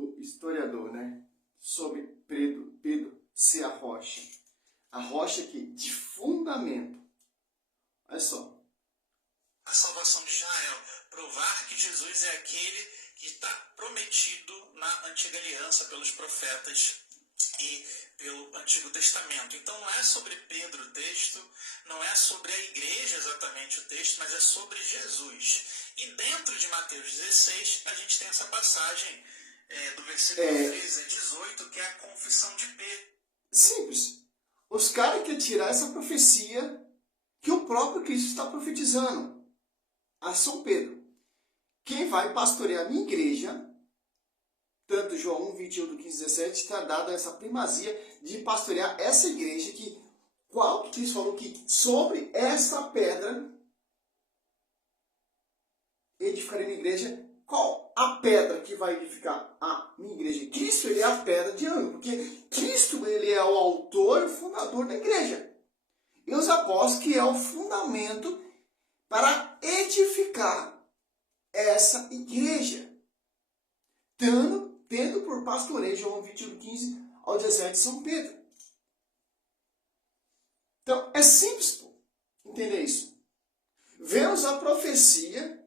do historiador, né? Sobre Pedro ser a rocha que de fundamento. Olha só. A salvação de Israel, provar que Jesus é aquele que está prometido na antiga aliança pelos profetas e pelo Antigo Testamento. Então não é sobre Pedro o texto, não é sobre a igreja exatamente o texto, mas é sobre Jesus. E dentro de Mateus 16, a gente tem essa passagem do versículo 13 a 18, que é a confissão de Pedro. Simples. Os caras querem tirar essa profecia que o próprio Cristo está profetizando a São Pedro. Quem vai pastorear a minha igreja, tanto João 1, 21 do 15, 17, está dado essa primazia de pastorear essa igreja que, qual que Cristo falou que sobre essa pedra edificarei minha igreja. Qual a pedra que vai edificar a minha igreja? Cristo, ele é a pedra de ângulo, porque Cristo, ele é o autor e fundador da igreja. E os apóstolos, que é o fundamento para edificar essa igreja. Tendo por pastoreio, João 21, 15 ao 17, São Pedro. Então, é simples entender isso. Vemos a profecia,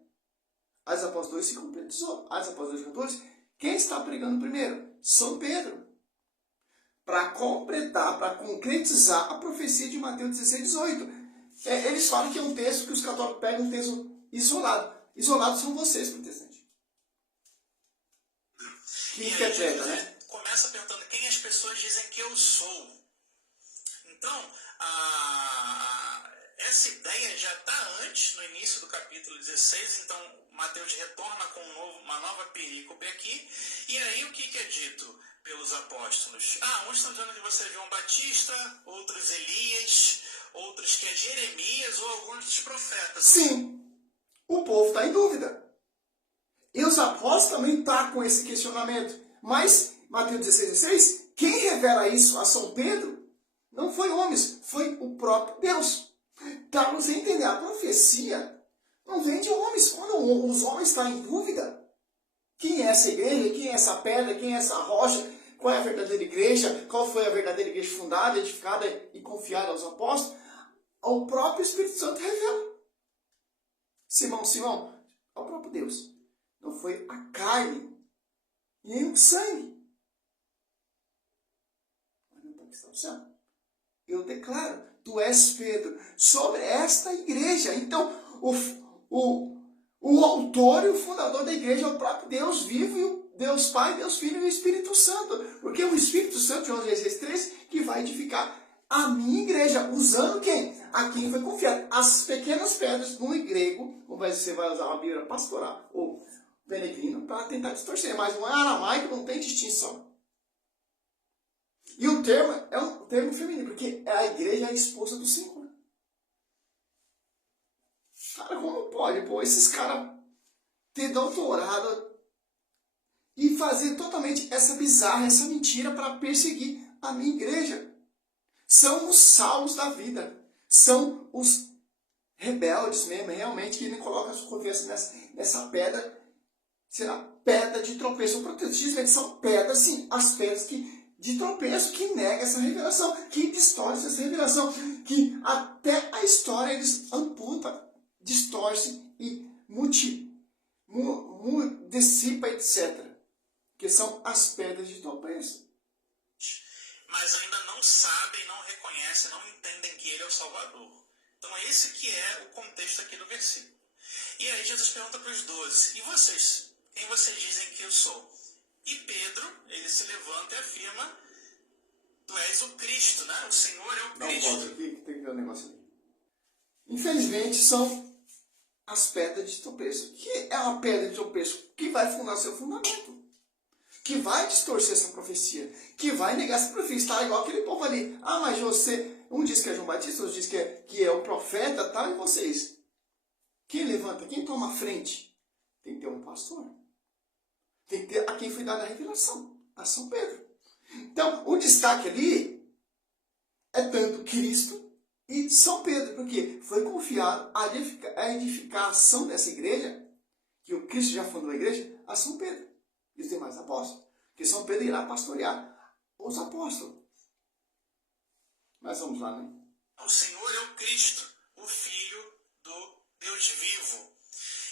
Atos Apóstolos 2 se concretizou. Atos Apóstolos 2, 14, quem está pregando primeiro? São Pedro. Para completar, para concretizar a profecia de Mateus 16, 18. Eles falam que é um texto que os católicos pegam um texto isolado. Isolados são vocês, protestantes. Que interpreta, né? Começa perguntando quem as pessoas dizem que eu sou. Então, essa ideia já está antes, no início do capítulo 16, então Mateus retorna com uma nova perícope aqui, e aí o que é dito pelos apóstolos? Uns estão dizendo que você é João Batista, outros Elias, outros que é Jeremias ou alguns dos profetas. Sim, o povo está em dúvida. E os apóstolos também estão com esse questionamento. Mas, Mateus 16, 16, quem revela isso a São Pedro não foi homens, foi o próprio Deus. Para você entender, a profecia não vem de homens. Quando os homens estão em dúvida, quem é essa igreja, quem é essa pedra, quem é essa rocha, qual é a verdadeira igreja, qual foi a verdadeira igreja fundada, edificada e confiada aos apóstolos, o próprio Espírito Santo revela. Simão, é o próprio Deus. Não foi a carne, nem o sangue. Mas não está aqui, está no céu. Eu declaro, tu és Pedro, sobre esta igreja. Então, o autor e o fundador da igreja é o próprio Deus vivo, e o Deus Pai, Deus Filho e o Espírito Santo. Porque é o Espírito Santo, João 16, 3, que vai edificar a minha igreja. Usando quem? A quem foi confiado. As pequenas pedras no grego, ou você vai usar uma Bíblia pastoral, ou peregrino, para tentar distorcer. Mas no aramaico não tem distinção. E o termo é um termo feminino, porque a igreja é a esposa do Senhor. Cara, como pode, esses caras ter doutorado e fazer totalmente essa bizarra, essa mentira para perseguir a minha igreja? São os salvos da vida. São os rebeldes mesmo, realmente, que ele coloca a sua confiança nessa pedra, será pedra de tropeço. O protestantismo, eles são pedras, sim, as pedras de tropeço que nega essa revelação, que distorce essa revelação, que até a história eles amputam, distorce e dissipa, etc. Que são as pedras de tropeço. Mas ainda não sabem, não reconhecem, não entendem que ele é o Salvador. Então esse que é o contexto aqui do versículo. E aí Jesus pergunta para os 12, e vocês? Quem vocês dizem que eu sou? E Pedro, ele se levanta e afirma, tu és o Cristo, né? O Senhor é o Cristo. Não, aqui, que tem que ver um negócio aqui. Infelizmente, são as pedras de tropeço. Que é uma pedra de tropeço que vai fundar seu fundamento. Que vai distorcer essa profecia. Que vai negar essa profecia. Está igual aquele povo ali. Mas você... Um diz que é João Batista, outro diz que é o profeta, tá? E vocês? Quem levanta? Quem toma a frente? Tem que ter um pastor. Tem que ter a quem foi dada a revelação. A São Pedro. Então, o destaque ali é tanto Cristo e São Pedro, porque foi confiado a edificação dessa igreja, que o Cristo já fundou a igreja, a São Pedro e os demais apóstolos. Porque São Pedro irá pastorear os apóstolos. Mas vamos lá, né? O Senhor é o Cristo, o Filho do Deus vivo.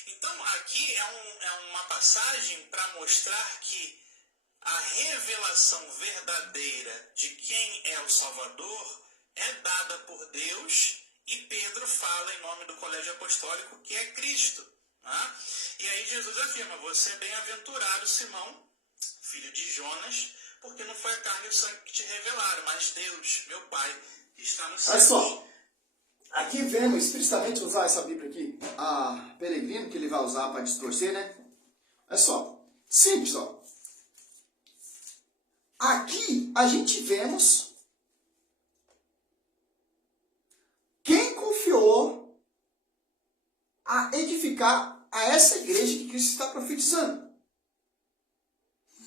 Então, aqui é uma passagem para mostrar que a revelação verdadeira de quem é o Salvador é dada por Deus, e Pedro fala em nome do colégio apostólico que é Cristo. Né? E aí Jesus afirma: você é bem-aventurado, Simão, filho de Jonas, porque não foi a carne e o sangue que te revelaram, mas Deus, meu Pai, que está no céu. Olha só, aqui vemos explicitamente usar essa Bíblia aqui, a Peregrino, que ele vai usar para distorcer, né? Olha só, simples, ó. Aqui a gente vemos quem confiou a edificar a essa igreja que Cristo está profetizando.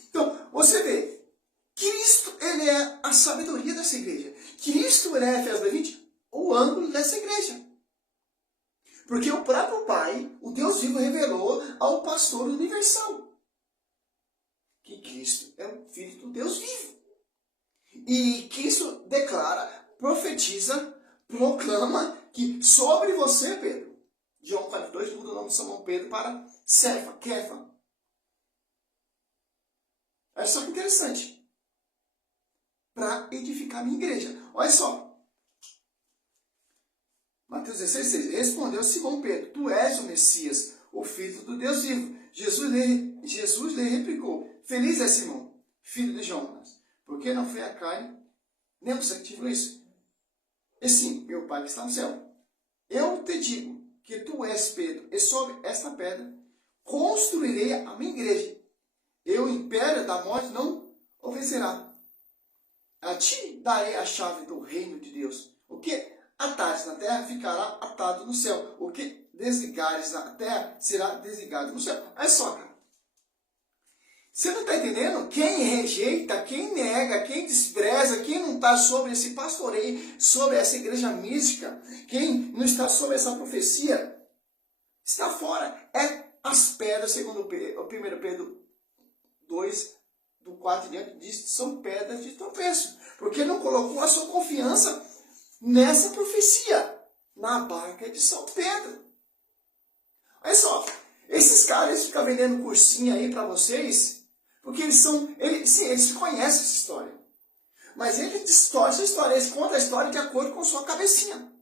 Então, você vê, Cristo, ele é a sabedoria dessa igreja. Cristo, ele é, Efésios 20, o ângulo dessa igreja. Porque o próprio Pai, o Deus vivo, revelou ao pastor universal que Cristo é o Filho do Deus vivo. E Cristo declara, profetiza, proclama que sobre você, Pedro, João 42 muda o nome de Simão Pedro para Cefa, Kefa. Olha só que interessante. Para edificar a minha igreja. Olha só. Mateus 16,6. Respondeu Simão Pedro: tu és o Messias, o Filho do Deus vivo. Jesus lhe replicou: feliz é Simão, filho de Jonas, porque não foi a carne, nem o sangue que te falou isso. E sim, meu Pai que está no céu. Eu te digo que tu és Pedro, e sobre esta pedra construirei a minha igreja. E o império da morte não o vencerá. A ti darei a chave do reino de Deus. O que atares na terra ficará atado no céu. O que desligares na terra será desligado no céu. Olha só, cara. Você não está entendendo? Quem rejeita, quem nega, quem despreza, quem não está sobre esse pastoreio, sobre essa igreja mística, quem não está sobre essa profecia, está fora. É as pedras, segundo o 1 Pedro 2, do 4 em diante, diz que são pedras de tropeço. Porque não colocou a sua confiança nessa profecia, na barca de São Pedro. Olha só, esses caras eles ficam vendendo cursinho aí para vocês, porque eles eles conhecem essa história. Mas eles distorcem a história, eles contam a história de acordo com sua cabecinha.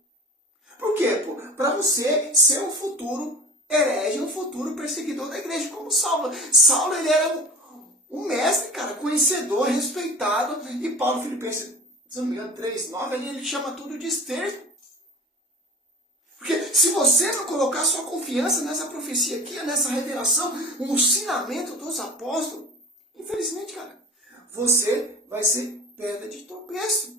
Por quê? Para você ser um futuro herege, um futuro perseguidor da igreja, como Saulo. Saulo, ele era um mestre, cara, conhecedor, respeitado, e Paulo, Filipenses, se não me engano, 3,9, ali ele chama tudo de esterco. Porque se você não colocar sua confiança nessa profecia aqui, nessa revelação, no ensinamento dos apóstolos, infelizmente, cara, você vai ser pedra de tropeço.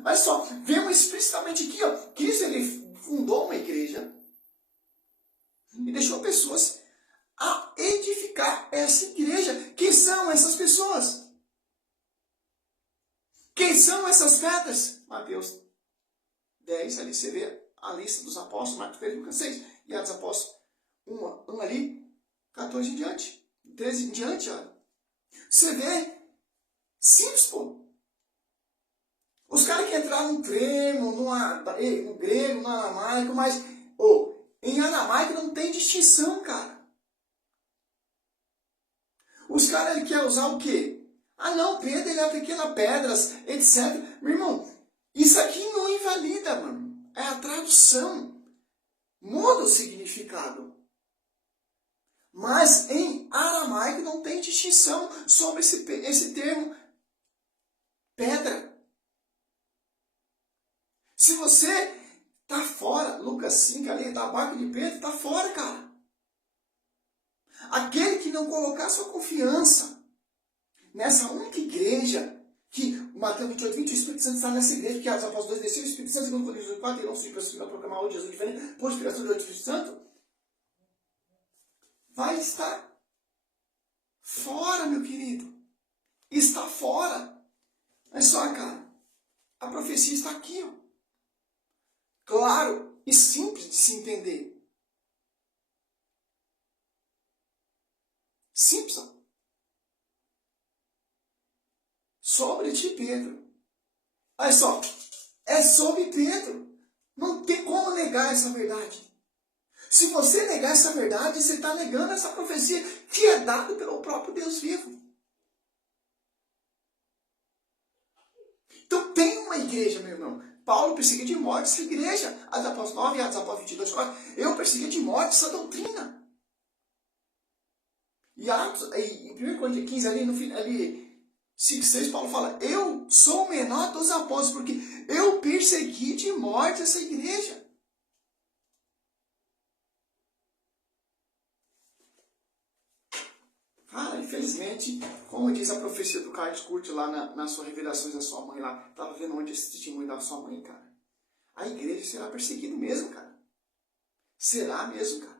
Mas só, vemos explicitamente aqui, ó, que isso ele fundou uma igreja e deixou pessoas a edificar essa igreja. Quem são essas pessoas? Quem são essas pedras? Mateus 10, ali você vê a lista dos apóstolos, Marcos 3, Lucas 6, e a dos apóstolos, um ali, 14 em diante, 13 em diante, olha. Você vê, simples, pô. Os caras que entraram no grego, no aramaico, mas em aramaico não tem distinção, cara. Os caras ele querem usar o quê? Ah não, Pedro ele é pequena pedras, etc. Meu irmão, isso aqui não invalida, mano. É a tradução. Muda o significado. Mas em aramaico não tem distinção sobre esse termo pedra. Se você tá fora, Lucas 5 ali, da barca de Pedro, tá fora, cara. Aquele que não colocar sua confiança nessa única igreja, que Mateus 28, 20, o Espírito Santo está nessa igreja, que os apóstolos 2 desceram, o Espírito Santo, segundo Coríntios 4, e não se para proclamar o Jesus diferente, por inspiração do Espírito Santo, vai estar fora, meu querido. Está fora. É só, cara, a profecia está aqui, ó. Claro e simples de se entender. Simples, ó. sobre ti, Pedro. Olha só, é sobre Pedro. Não tem como negar essa verdade. Se você negar essa verdade, você está negando essa profecia que é dada pelo próprio Deus vivo. Então tem uma igreja, meu irmão. Paulo perseguia de morte essa igreja. Atos Apóstolos 9, Atos Apóstolos 22, 4. Eu perseguia de morte essa doutrina. E em 1 Coríntios 15, ali no final, ali 5, 6, Paulo fala, eu sou o menor dos apóstolos, porque eu persegui de morte essa igreja. Cara, infelizmente, como diz a profecia do Carlos Curti lá nas suas revelações da sua mãe lá, tava vendo onde esse testemunho da sua mãe, cara. A igreja será perseguida mesmo, cara. Será mesmo, cara.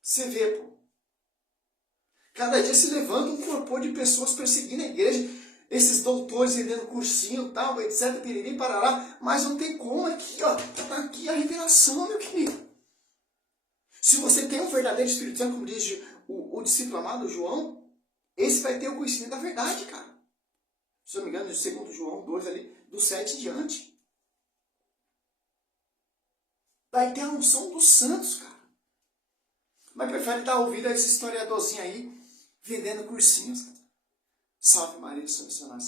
Você vê, pô. Cada dia se levanta um corpo de pessoas perseguindo a igreja. Esses doutores vendendo cursinho, tal, etc, piriri, parará. Mas não tem como aqui, ó. Tá aqui a revelação, meu querido. Se você tem um verdadeiro Espírito Santo, como diz o discípulo amado João, esse vai ter o conhecimento da verdade, cara. Se eu não me engano, segundo João 2 ali, do 7 em diante. Vai ter a unção dos santos, cara. Mas prefere dar ouvido a esse historiadorzinho aí, vendendo cursinhos. Salve Maria, sou missionário.